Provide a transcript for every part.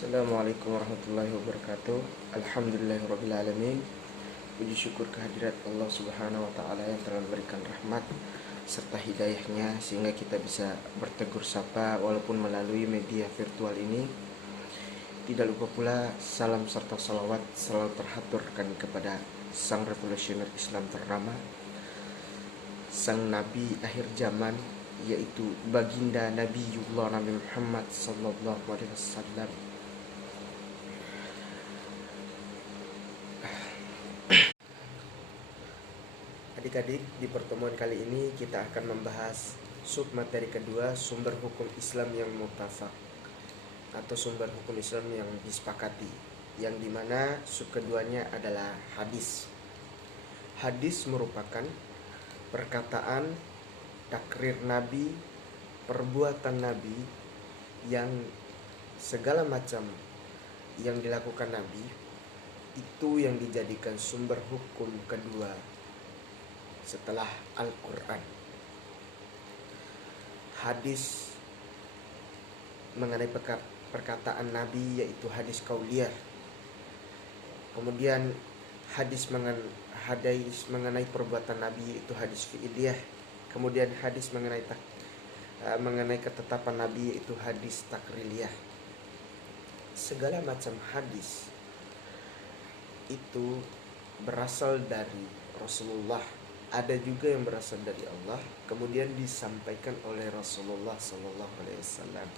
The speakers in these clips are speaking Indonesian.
Assalamualaikum warahmatullahi wabarakatuh. Alhamdulillahirrabbilalamin. Puji syukur kehadirat Allah subhanahu wa ta'ala yang telah memberikan rahmat serta hidayahnya sehingga kita bisa bertegur sapa walaupun melalui media virtual ini. Tidak lupa pula salam serta salawat selalu terhaturkan kepada sang revolusioner Islam ternama, sang Nabi akhir zaman, yaitu baginda Nabiullah Nabi Muhammad sallallahu alaihi wasallam. Adik-adik, di pertemuan kali ini kita akan membahas submateri kedua, sumber hukum Islam yang muttafaq atau sumber hukum Islam yang disepakati, yang dimana sub keduanya adalah hadis. Hadis merupakan perkataan, takrir Nabi, perbuatan Nabi yang segala macam yang dilakukan Nabi itu yang dijadikan sumber hukum kedua setelah Al-Quran. Hadis mengenai perkataan Nabi yaitu hadis qauliyah. Kemudian hadis mengenai perbuatan Nabi yaitu hadis fi'liyah. Kemudian hadis mengenai ketetapan Nabi yaitu hadis takriliyah. Segala macam hadis itu berasal dari Rasulullah. Ada juga yang berasal dari Allah, kemudian disampaikan oleh Rasulullah SAW.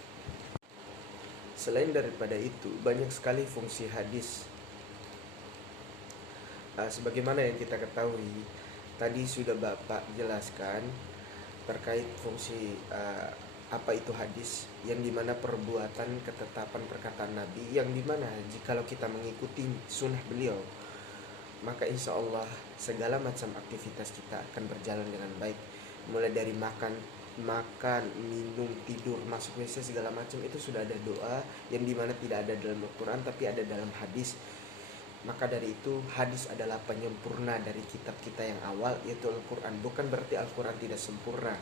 Selain daripada itu, banyak sekali fungsi hadis. Sebagaimana yang kita ketahui, tadi sudah Bapak jelaskan terkait fungsi apa itu hadis, yang dimana perbuatan, ketetapan perkataan Nabi, yang dimana jikalau kita mengikuti sunnah beliau, maka insya Allah segala macam aktivitas kita akan berjalan dengan baik. Mulai dari makan, minum, tidur, masuk WC, segala macam itu sudah ada doa yang dimana tidak ada dalam Al-Quran tapi ada dalam hadis. Maka dari itu hadis adalah penyempurna dari kitab kita yang awal yaitu Al-Quran. Bukan berarti Al-Quran tidak sempurna,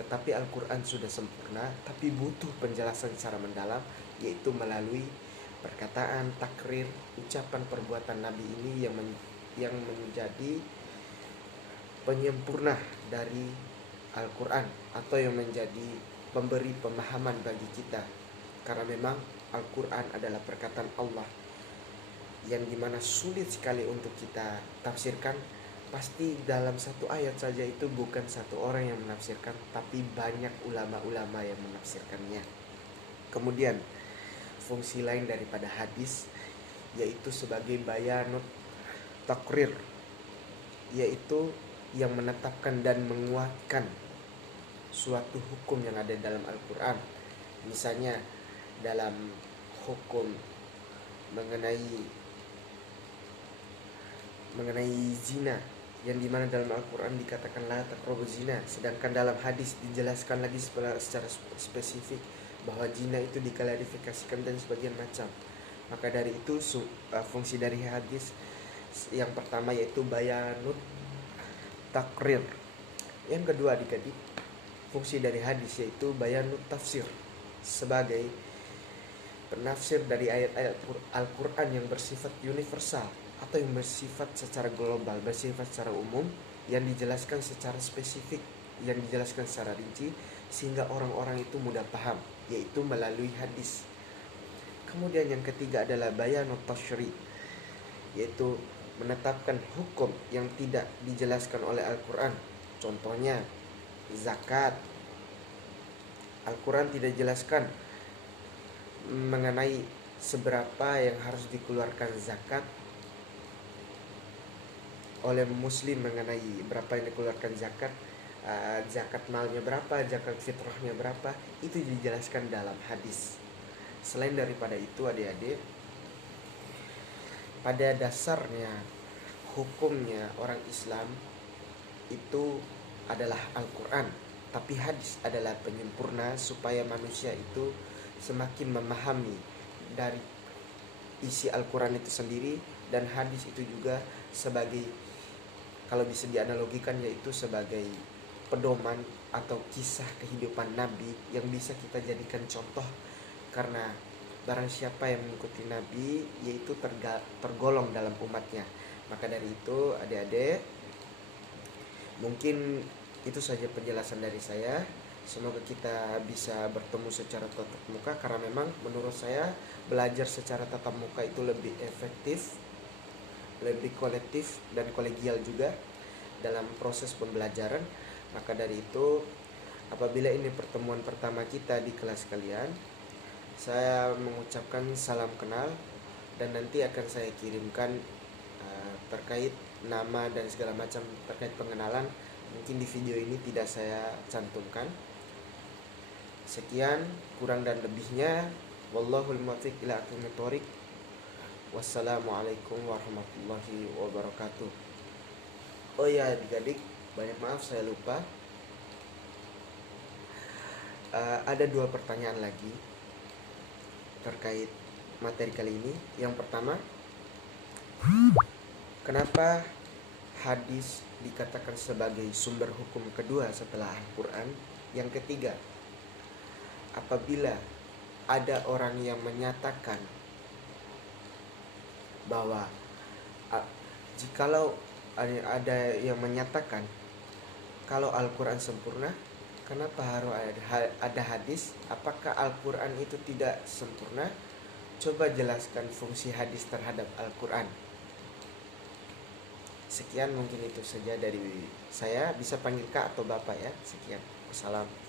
tetapi Al-Quran sudah sempurna, tapi butuh penjelasan secara mendalam yaitu melalui perkataan, takrir, ucapan, perbuatan Nabi ini yang menjadi penyempurna dari Al-Quran atau yang menjadi pemberi pemahaman bagi kita. Karena memang Al-Quran adalah perkataan Allah yang dimana sulit sekali untuk kita tafsirkan. Pasti dalam satu ayat saja itu bukan satu orang yang menafsirkan, tapi banyak ulama-ulama yang menafsirkannya. Kemudian fungsi lain daripada hadis yaitu sebagai bayanut takrir, yaitu yang menetapkan dan menguatkan suatu hukum yang ada dalam Al-Quran. Misalnya dalam hukum mengenai zina, yang dimana dalam Al-Quran dikatakan la taqrabuz zina, sedangkan dalam hadis dijelaskan lagi secara spesifik bahwa zina itu diklarifikasikan dan sebagian macam. Maka dari itu fungsi dari hadis yang pertama yaitu bayanut takrir. Yang kedua adik-adik, fungsi dari hadis yaitu bayanut tafsir, sebagai penafsir dari ayat-ayat Al-Quran yang bersifat universal atau yang bersifat secara global, bersifat secara umum, yang dijelaskan secara spesifik, yang dijelaskan secara rinci sehingga orang-orang itu mudah paham, yaitu melalui hadis. Kemudian yang ketiga adalah bayanut tasyri, yaitu menetapkan hukum yang tidak dijelaskan oleh Al-Quran. Contohnya zakat. Al-Quran tidak jelaskan mengenai seberapa yang harus dikeluarkan zakat oleh muslim, mengenai berapa yang dikeluarkan zakat, zakat malnya berapa, zakat fitrahnya berapa, itu dijelaskan dalam hadis. Selain daripada itu adik-adik, pada dasarnya hukumnya orang Islam itu adalah Al-Quran, tapi hadis adalah penyempurna supaya manusia itu semakin memahami dari isi Al-Quran itu sendiri, dan hadis itu juga sebagai, kalau bisa dianalogikan, yaitu sebagai pedoman atau kisah kehidupan Nabi yang bisa kita jadikan contoh. Karena barang siapa yang mengikuti Nabi yaitu tergolong dalam umatnya. Maka dari itu adik-adik, mungkin itu saja penjelasan dari saya. Semoga kita bisa bertemu secara tatap muka, karena memang menurut saya belajar secara tatap muka itu lebih efektif, lebih kolektif dan kolegial juga dalam proses pembelajaran. Maka dari itu, apabila ini pertemuan pertama kita di kelas kalian, saya mengucapkan salam kenal, dan nanti akan saya kirimkan terkait nama dan segala macam terkait pengenalan. Mungkin di video ini tidak saya cantumkan. Sekian, kurang dan lebihnya, wallahul muwaffiq ila aqwamit thoriq. Wassalamualaikum warahmatullahi wabarakatuh. Oh ya adik-adik, banyak maaf saya lupa. Ada 2 pertanyaan lagi terkait materi kali ini. Yang pertama, kenapa hadis dikatakan sebagai sumber hukum kedua setelah Al-Quran? Yang ketiga, apabila ada orang yang menyatakan bahwa jikalau ada yang menyatakan kalau Al-Quran sempurna, kenapa harus ada hadis? Apakah Al-Quran itu tidak sempurna? Coba jelaskan fungsi hadis terhadap Al-Quran. Sekian, mungkin itu saja dari saya. Bisa panggil Kak atau Bapak ya. Sekian. Wassalam.